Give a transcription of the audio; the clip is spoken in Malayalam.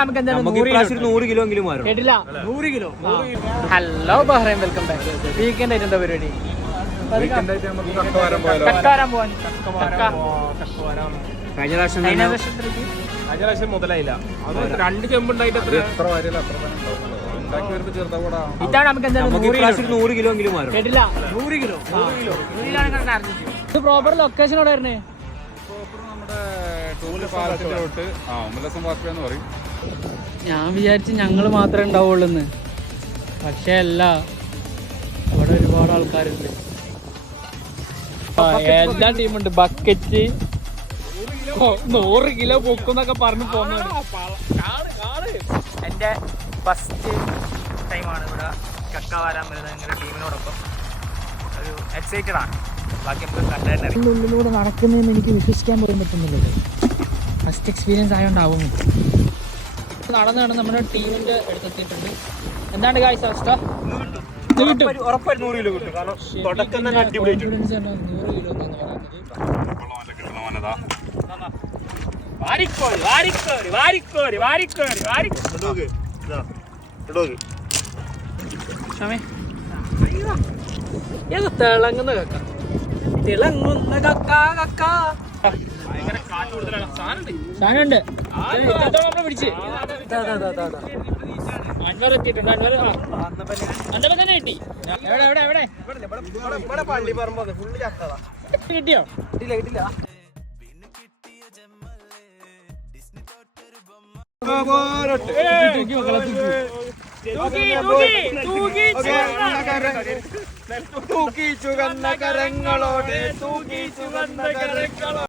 100 കിലോയെങ്കിലും കേട്ടില്ല 100 kilo. Hello Bahrain, welcome back. Weekend ആയിട്ട് എന്താ പരിപാടി? കക്കാരം പോവാൻ. കഴിഞ്ഞ പ്രാവശ്യം മുതലായില്ല. അത് 2 ചെമ്പുണ്ടായിട്ട് ഇതാണ് നമുക്ക് എന്തായാലും 100 കിലോയെങ്കിലും കേട്ടില്ല 100 കിലോ. ഇത് പ്രോപ്പർ ലൊക്കേഷൻ എവിടെ വരുന്നേ? ഞാൻ വിചാരിച്ചു ഞങ്ങൾ മാത്രമേ ഉണ്ടാവുള്ളൂന്ന്, പക്ഷെ അല്ല, ഇവിടെ ഒരുപാട് ആൾക്കാരുണ്ട്. എല്ലാ ടീമുണ്ട്. ബക്കറ്റ് 100 കിലോ പൊക്കുന്നൊക്കെ പറഞ്ഞു പോകുന്നത്. എൻ്റെ ഫസ്റ്റ് ടൈമാണ് ഇവിടെ കക്ക വരാൻ വരുന്നത് നിങ്ങളുടെ ടീമിനോടൊപ്പം. ഒരു എക്സൈറ്റഡ് ആണ്. ബാക്കി നമുക്ക് കണ്ടു. ഉള്ളിലൂടെ നടക്കുന്നതെന്ന് എനിക്ക് വിശ്വസിക്കാൻ പോലും പറ്റുന്നില്ലല്ലോ. ഫസ്റ്റ് എക്സ്പീരിയൻസ് ആയതുകൊണ്ടാവും. നടന്ന് നമ്മുടെ ടീമിന്റെ അടുത്തെത്തിയിട്ടുണ്ട്. എന്താണ് ഗായ്സ് അവസ്ഥ? 100 കിലോ കിട്ടും. തിളങ്ങുന്ന കക്ക, തിളങ്ങുന്ന കക്ക കക്ക. സാധനമുണ്ട്. നമ്മളെ പിടിച്ച് അൻവർ എത്തിയിട്ടുണ്ട്. അൻവർ തന്നെ കിട്ടി. എവിടെ കിട്ടിയോ? കിട്ടില്ല. തൂക്കി ചുവന്ന കരങ്ങളോടെ